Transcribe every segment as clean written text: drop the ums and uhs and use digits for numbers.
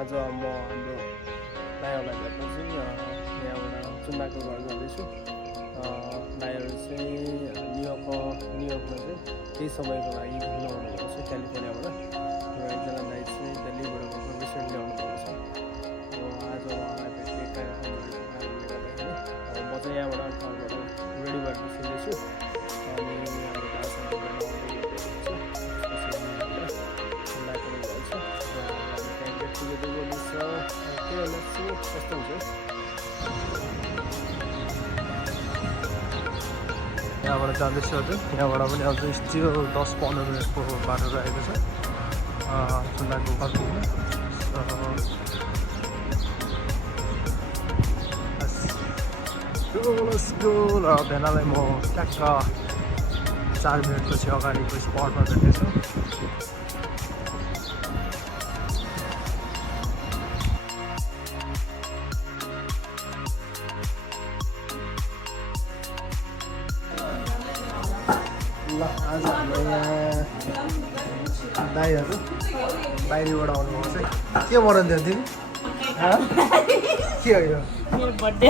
आज म हाम्रो दायाहरूलाई भेट्न चाहिँ यहाँबाट चुम्बाको घर जाँदैछु। दायाहरू चाहिँ न्युयोर्कमा चाहिँ केही समयको लागि घुम्न आउनुभएको छ क्यालिफोर्नियाबाट, र एकजना दाइ चाहिँ दिल्लीबाट गएको रिसेन्टली आउनुभएको छ। आज उहाँलाई भेट्ने कार्यक्रम गरेको कारणले गर्दाखेरि म चाहिँ यहाँबाट घरबाट रेडी भएर निस्किँदैछु। अनि हाम्रो दासँग कस्तो हुन्छ यहाँबाट जाँदैछु हजुर। यहाँबाट पनि अझ स्टिल 10-15 मिनटको बाटो रहेको छ चुन्दाको घर पुग्न। र भेनालाई म ट्याक्क 4 मिनटपछि अगाडिको स्पटमा भेट्नेछु। ल आज हाम्रो यहाँ दाइहरू बाहिरबाट आउनुभएको चाहिँ के बनाउँथ्यो तिमी? के हो यो? बर्थडे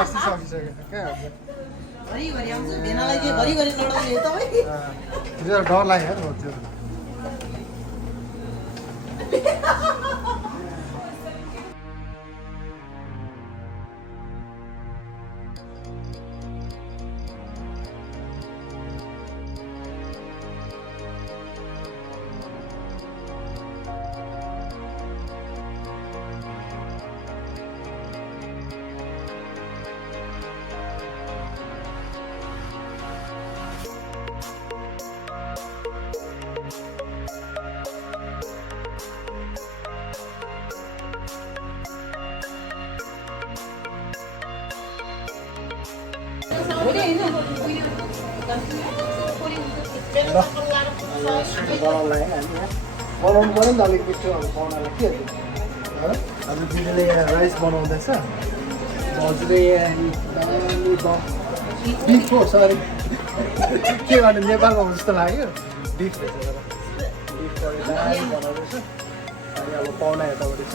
अस्ति सकिसक्यो क्या? डर लाग्यो त्यो। बनाउनु पऱ्यो नि त अलिक मिठो पाहुनालाई के हजुर दिदीले यहाँ राइस बनाउँदैछ, हजुरले यहाँ बिफ हो सरी के गर्नु नेपालमा हो जस्तो लाग्यो। बिफ दाल बनाउँदैछ। अनि अब पाहुना यतापट्टि छ।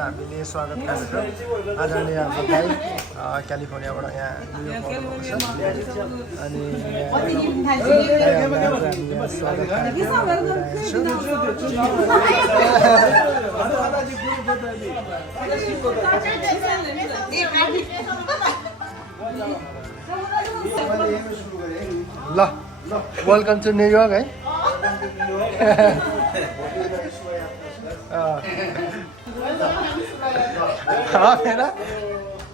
हामीले स्वागत कार्यक्रम आदरणीय हाम्रो दाइ क्यालिफोर्नियाबाट यहाँ न्युयोर्क आउनुभएको छ। अनि स्वागत ल वेलकम टु न्युयोर्क है।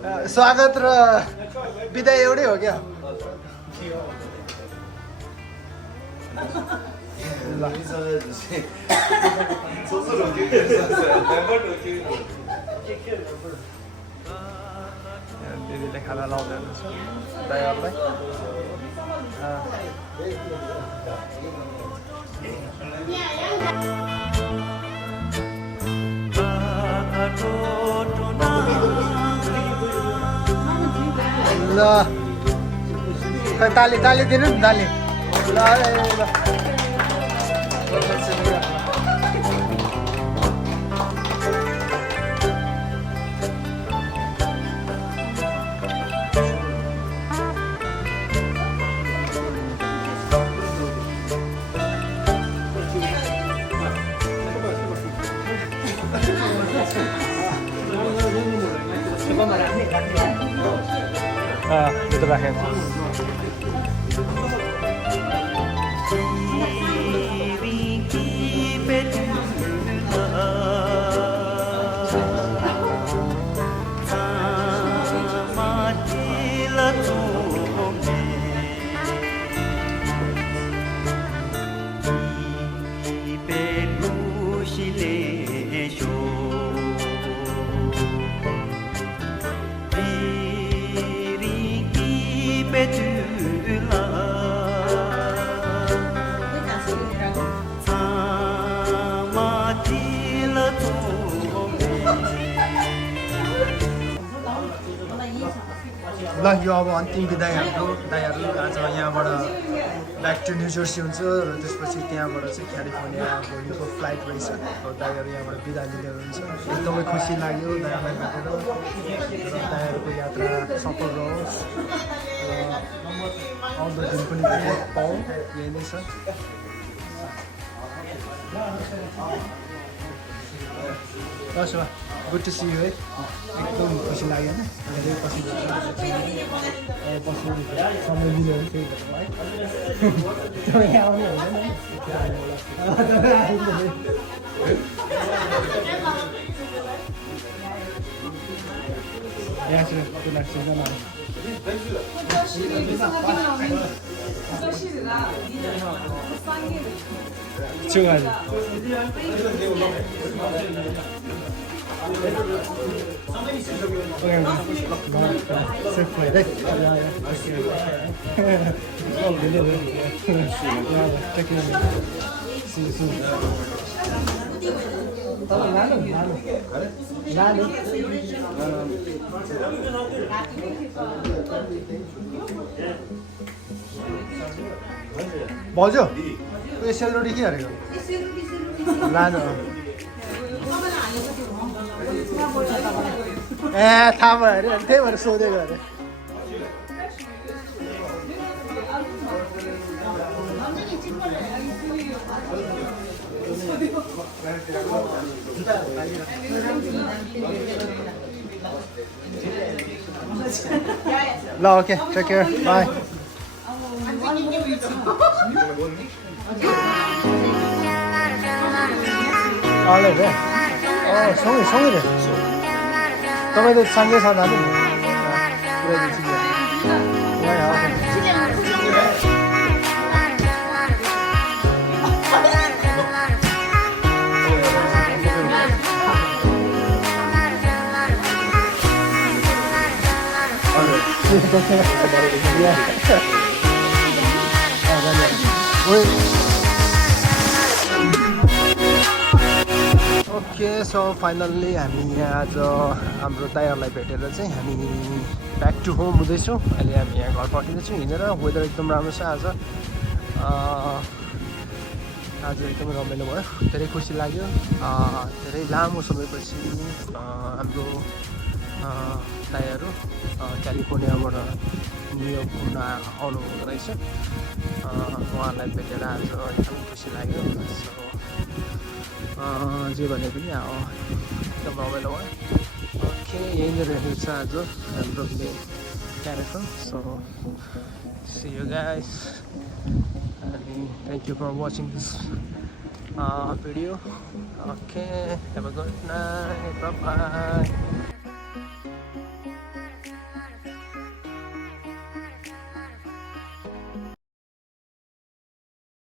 स्वागत र बिदाई एउटै हो क्या दिदीले खाना लाउँदै हुनुहुन्छ ड्राइभरलाई ल खै ताली ताली दिनु नि ताली ल itu rakyat. ल यो अब अन्तिम बिदाई हाम्रो दाइहरू आज यहाँबाट ब्याक टु न्यू जर्सी हुन्छ र त्यसपछि त्यहाँबाट चाहिँ क्यालिफोर्निया भोलिको फ्लाइट रहेछ अब दाइहरू यहाँबाट बिदा लिँदै हुनुहुन्छ एकदमै खुसी लाग्यो दाइहरूलाई भेटेर र दाइहरूको यात्रा सफल रहोस् र आउँदो दिन पनि भेट्न पाउँ यही नै छ बस गुड टु सी यु है एकदम खुसी लाग्यो होइन धेरै पछि समय दिने हो त्यही तपाईँ आउनु हुँदैन यहाँ चाहिँ त्यो लाग्छ भाउजू उयो सेलरोटी के हालेको लानु ए थाहा भयो अरे त्यही भएर सोधेको अरे ल ओके टेक केयर बाई सँगै सँगै रे तपाईँ त सँगै छ दाजु ओके सो फाइनल्ली हामी यहाँ आज हाम्रो दाइहरूलाई भेटेर चाहिँ हामी ब्याक टु होम हुँदैछौँ अहिले हामी यहाँ घर फर्किँदैछौँ हिँडेर वेदर एकदम राम्रो छ आज एकदमै रमाइलो भयो धेरै खुसी लाग्यो धेरै लामो समयपछि हाम्रो दाइहरू क्यालिफोर्नियाबाट न्युयोर्क घुम्न आउनु हुँदो रहेछ उहाँहरूलाई भेटेर आज एकदम खुसी लाग्यो सो जे भने पनि एकदम रमाइलो भयो ओके यहीँनिर रहेछ आज हाम्रो character so see you guys and thank you for watching this video. Okay, have a good night, bye bye.